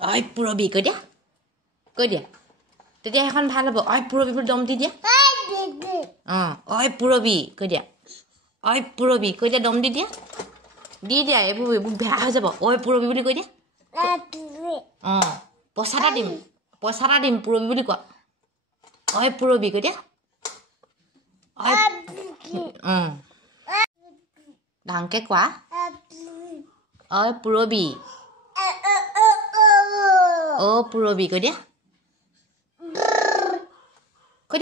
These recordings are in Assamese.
ঐ পুৰবি কৈ দিয়া তেতিয়া এখন ভাল হ'ব ঐ পুৰবি বুলি দম দি দিয়া ঐ পুৰবি কৈ দিয়া দম দি দিয়া এইবোৰ বেয়া হৈ যাব ঐ পুৰবি বুলি কৈ দিয়া পইচা এটা দিম পুৰবি বুলি কোৱা ঐ পুৰবি কৈ দিয়া ডাঙৰকে কোৱা ঐ পুৰবি পুৰবি কৈ দিয়া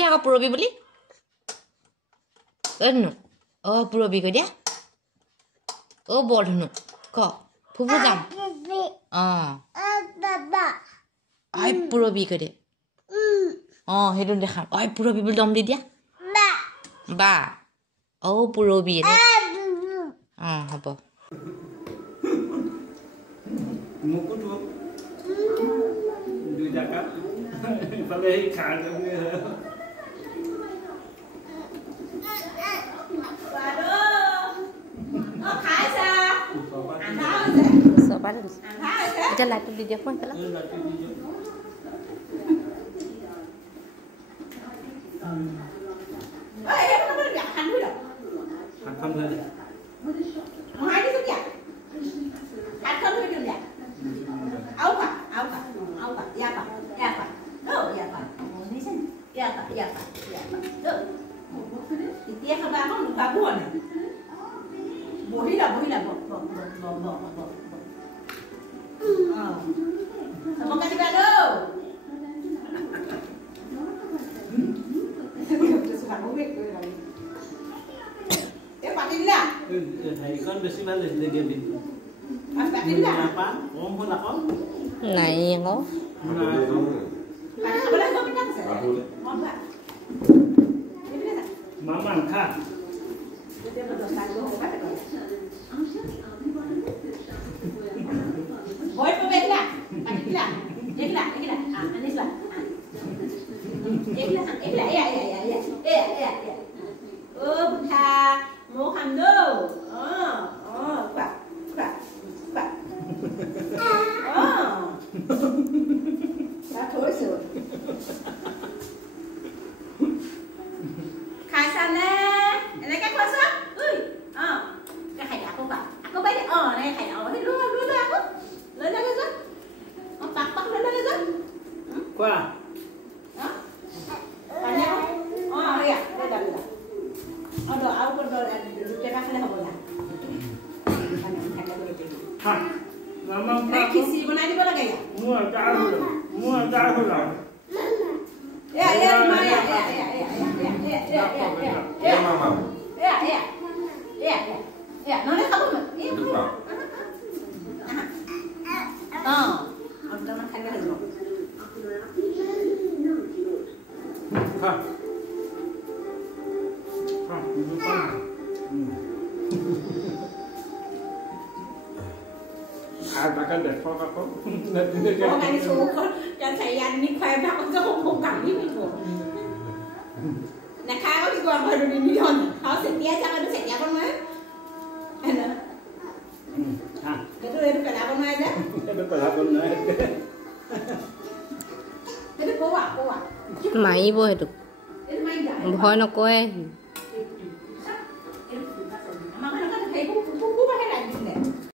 আকৌ পুৰবি বুলি পুৰবি কৈ দিয়া বৰধনু ক ফুবু যাম পুৰবি কৈ দিয়া সেইটো দেখা পুৰবি বুলি দম দি দিয়া বা পুৰবি হ'ব এতিয়া লাইটটো দি দিয়া ফোন পেলা নাই আকৌ Bahkan depok aku, nanti dia kan suka dan saya ni kaya bahkan tu hong kang ni pun. Nak kau di gua baru di Milan, kau setia jangan tu setia pun mana? Ana. Itu itu kenapa mana aja? Itu kenapa mana aja? Itu bawa. মাৰিব সেইটো Itu main dah. ভয় নকৰে